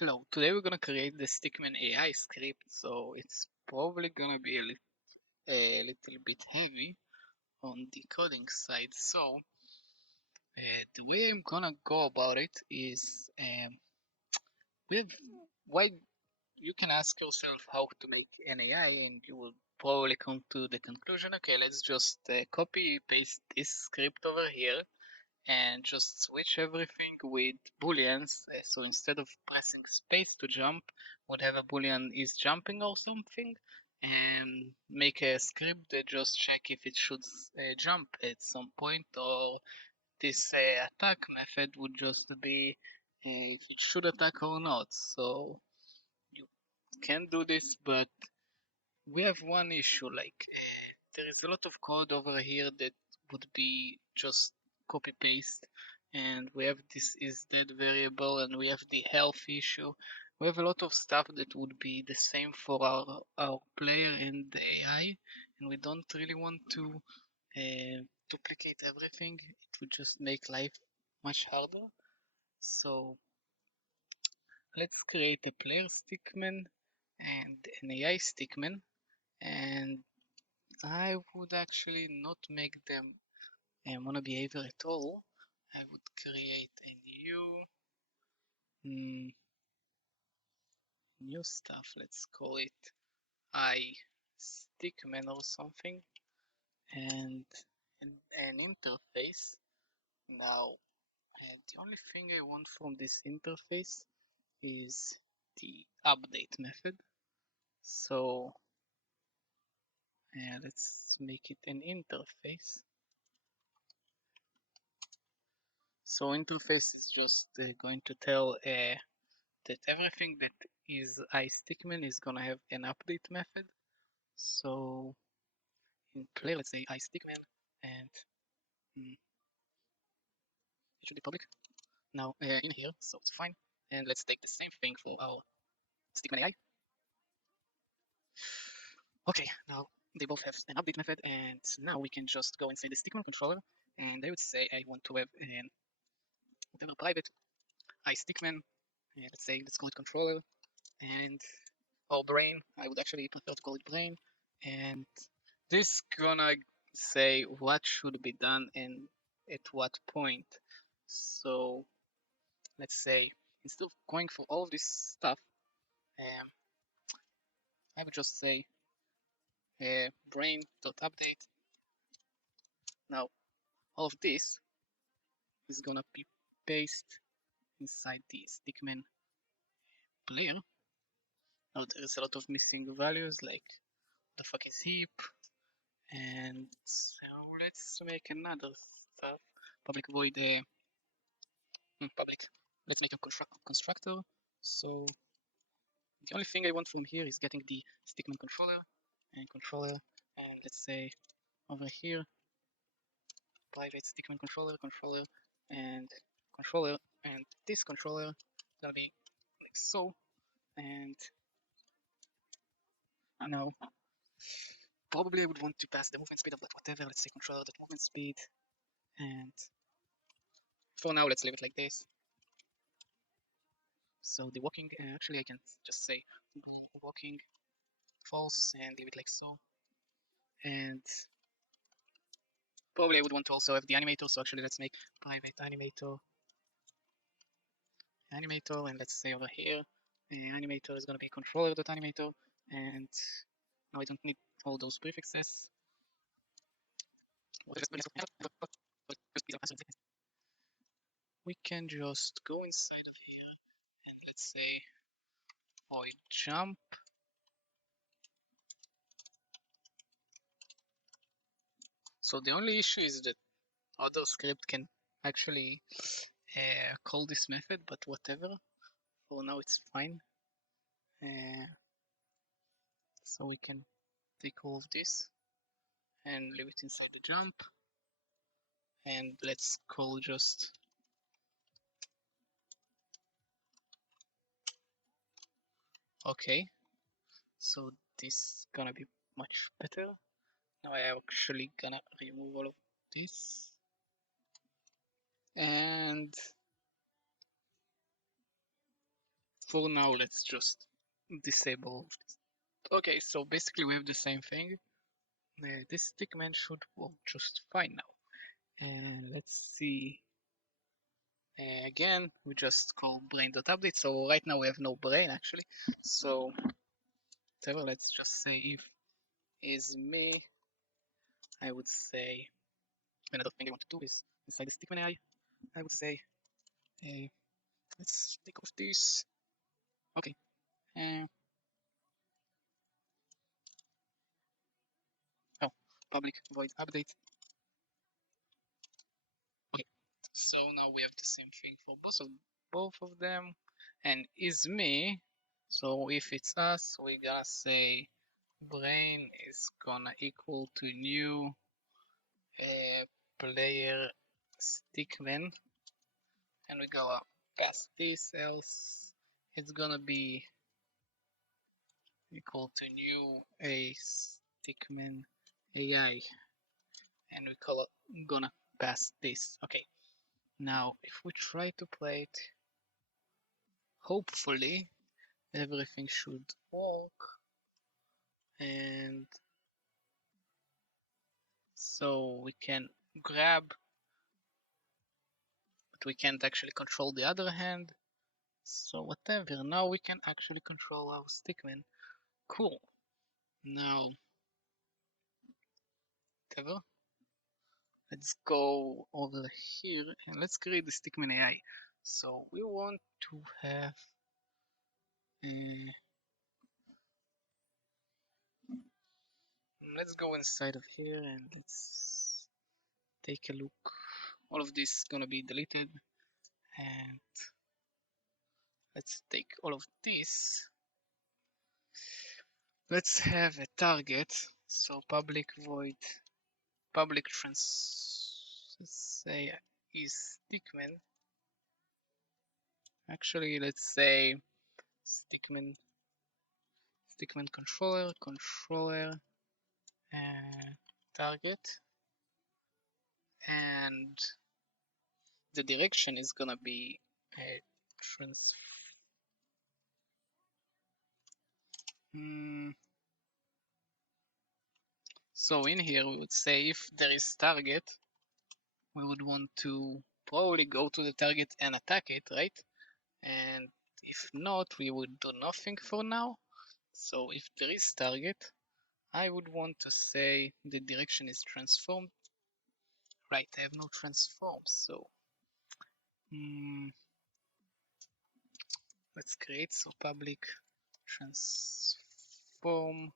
Hello, today we're gonna create the stickman AI script, so it's probably gonna be a little bit heavy on the coding side. So the way I'm gonna go about it is we have why you can ask yourself how to make an AI, and you will probably come to the conclusion, okay, let's just copy paste this script over here and just switch everything with booleans. So instead of pressing space to jump, would have a boolean is jumping or something, and make a script that just check if it should jump at some point, or this attack method would just be if it should attack or not. So you can do this, but we have one issue, like there is a lot of code over here that would be just copy paste, and we have this is dead variable, and we have the health issue. We have a lot of stuff that would be the same for our player and the AI, and we don't really want to duplicate everything. It would just make life much harder. So let's create a player stickman and an AI stickman, and I would actually not make them monobehavior at all. I would create a new stuff. Let's call it I stickman or something, and an interface. Now, the only thing I want from this interface is the update method. So let's make it an interface. So interface is just going to tell that everything that is iStickman is gonna have an update method. So in play, let's say iStickman, and it should be public. Now in here, so it's fine. And let's take the same thing for our stickman AI. Okay, now they both have an update method, and now we can just go inside the stickman controller, and I would say I want to have an whatever private iStickman. Let's say let's call it controller, and or brain. I would actually prefer to call it brain, and this gonna say what should be done and at what point. So let's say instead of going for all of this stuff, I would just say brain.update. Now all of this is gonna be pasted inside the stickman player. Now there's a lot of missing values, like the fuck is heap, and so let's make another stuff. Public void public. Let's make a constructor. So the only thing I want from here is getting the stickman controller, and let's say over here private stickman controller, and controller, and this controller is gonna be like so, and I know probably I would want to pass the movement speed of that whatever. Let's say controller that movement speed, and for now let's leave it like this. So the walking, actually I can just say walking false and leave it like so, and probably I would want to also have the animator, so actually let's make private animator, and let's say over here, the animator is going to be controller.animator, and now I don't need all those prefixes. We can just go inside of here, and let's say void jump. So the only issue is that other script can actually call this method, but whatever. For now it's fine. So we can take all of this and leave it inside the jump, and let's call just okay. So this is gonna be much better. Now I am actually gonna remove all of this, and for now, let's just disable this. Okay, so basically we have the same thing. This stickman should work just fine now. And let's see. Again, we just call brain.update. So right now we have no brain actually. So whatever, let's just say if is me, I would say another thing I want to do is inside the stickman AI, I would say let's take off this. Okay. Uh, oh, public void update. Okay. So now we have the same thing for both of them, and is me. So if it's us, we're gonna say brain is gonna equal to new player stickman, and we're gonna pass this, else it's gonna be equal to new a stickman AI, and we call it gonna pass this. Okay, now if we try to play it, hopefully everything should work. And so we can grab, but we can't actually control the other hand. So whatever, now we can actually control our stickman. Cool. Now, whatever. Let's go over here and let's create the stickman AI. So we want to have let's go inside of here and let's take a look. All of this is gonna be deleted, and let's take all of this. Let's have a target. So public void, public trans, let's say is stickman. Actually, let's say stickman, stickman controller, target, and the direction is gonna be a trans. So in here we would say if there is target, we would want to probably go to the target and attack it, right? And if not, we would do nothing for now. So if there is target, I would want to say the direction is transformed. Right, I have no transform, so let's create so public transform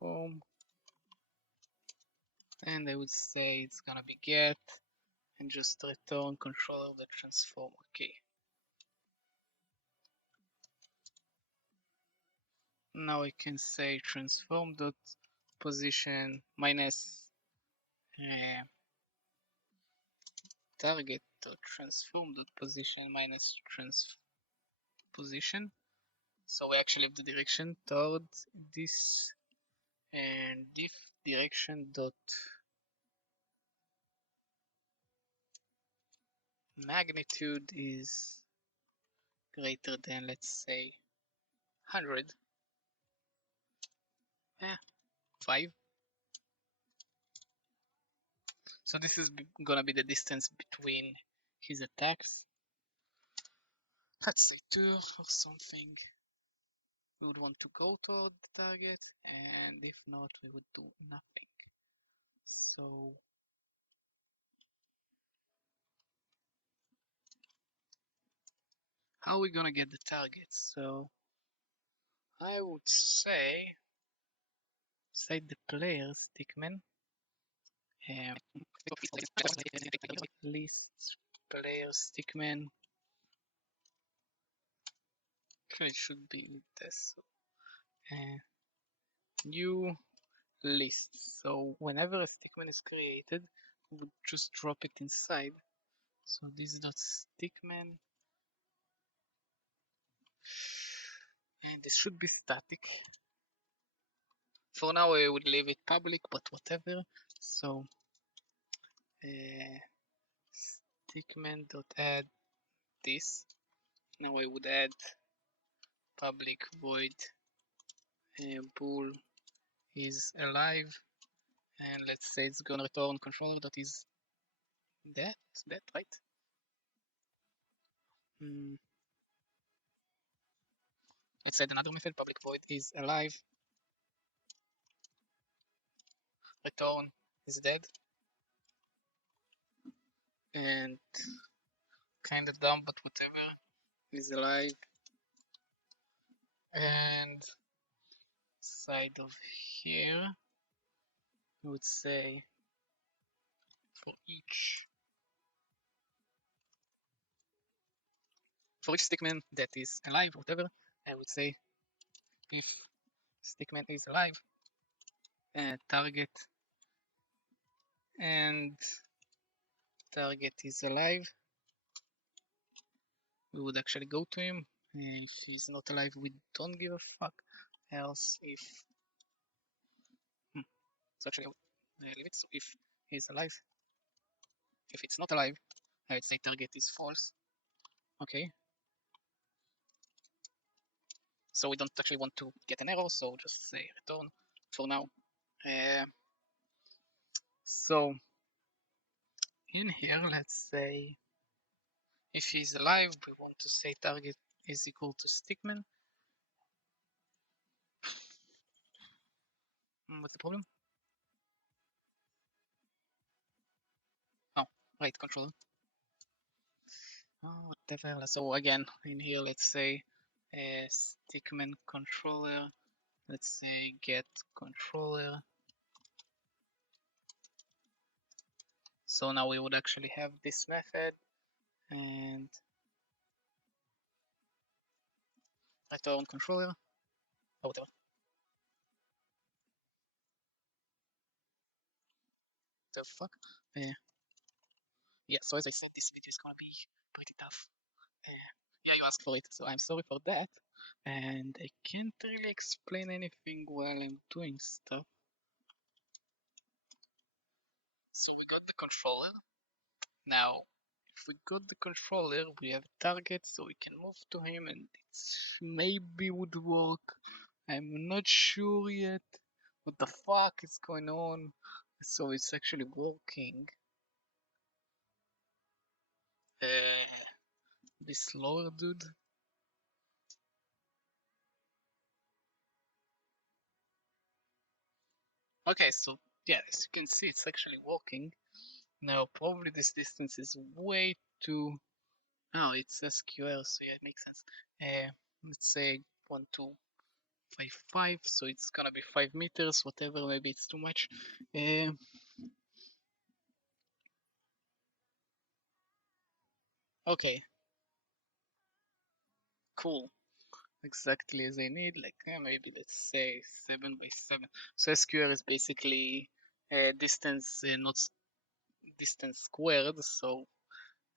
transform, and I would say it's gonna be get and just return controller of the transform. Okay. Now I can say transform dot position minus target dot transform dot position minus position. So we actually have the direction towards this, and if direction dot magnitude is greater than, let's say, 100, 5. So this is gonna be the distance between his attacks. Let's say 2 or something. We would want to go toward the target, and if not, we would do nothing. So how are we gonna get the target? So I would say inside the player stickman, list player stickman. Actually, it should be this new list. So whenever a stickman is created, we would just drop it inside. So this dot stickman, and this should be static. For now, I would leave it public, but whatever. So stickman dot add this. Now I would add public void bool is alive, and let's say it's gonna return controller that is that right? Mm, let's add another method, public void is alive, return is dead, and kind of dumb, but whatever, is alive. And side of here, I would say for each stickman that is alive, whatever, I would say if stickman is alive, target and target is alive, we would actually go to him. And if he's not alive, we don't give a fuck. Else, if so, actually, I would leave it. So if he's alive, if it's not alive, I would say target is false. Okay. So we don't actually want to get an error, so just say return for now. So in here, let's say if he's alive, we want to say target is equal to stickman. What's the problem? Oh, right, controller. Oh, whatever. So again, in here, let's say stickman controller. Let's say get controller. So now we would actually have this method and return controller. Oh, whatever. The fuck? Yeah, so as I said, this video is gonna be pretty tough. Yeah, you asked for it, so I'm sorry for that. And I can't really explain anything while I'm doing stuff. So we got the controller. Now, if we got the controller, we have a target, so we can move to him, and it maybe would work. I'm not sure yet. What the fuck is going on? So it's actually working. This lower dude. Okay, so yeah, as you can see, it's actually working. Now, probably this distance is way too. Oh, it's SQL, so yeah, it makes sense. Let's say 1255, so it's gonna be 5 meters, whatever. Maybe it's too much. Okay, cool. Exactly as I need. Like maybe let's say 7 by 7. So SQL is basically distance, not distance squared. So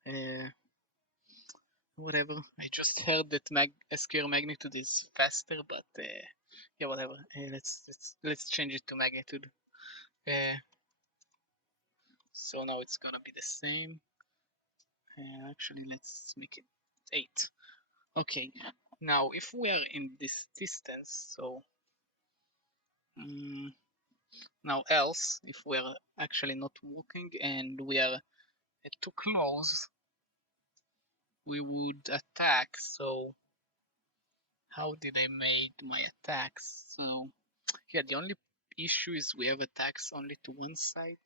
uh, whatever. I just heard that SQL magnitude is faster, but yeah, whatever. Let's change it to magnitude. Uh, so now it's gonna be the same. Actually, let's make it 8. Okay. Now, if we are in this distance, so now else, if we are actually not walking and we are too close, we would attack. So how did I make my attacks? So yeah, the only issue is we have attacks only to one side.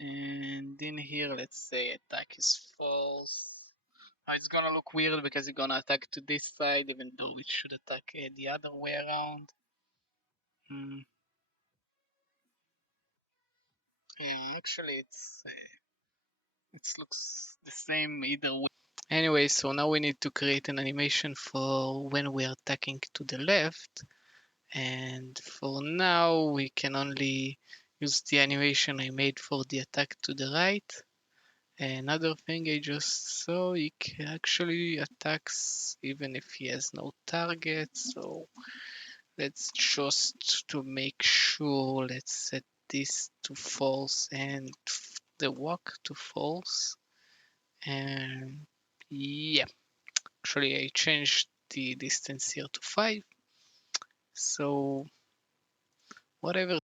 And in here, let's say attack is false. Now it's gonna look weird because it's gonna attack to this side, even though it should attack the other way around. Yeah, actually, it looks the same either way. Anyway, so now we need to create an animation for when we are attacking to the left. And for now, we can only use the animation I made for the attack to the right. Another thing I just saw, he actually attacks even if he has no target. So let's just to make sure, let's set this to false and the walk to false. And yeah, actually I changed the distance here to 5. So whatever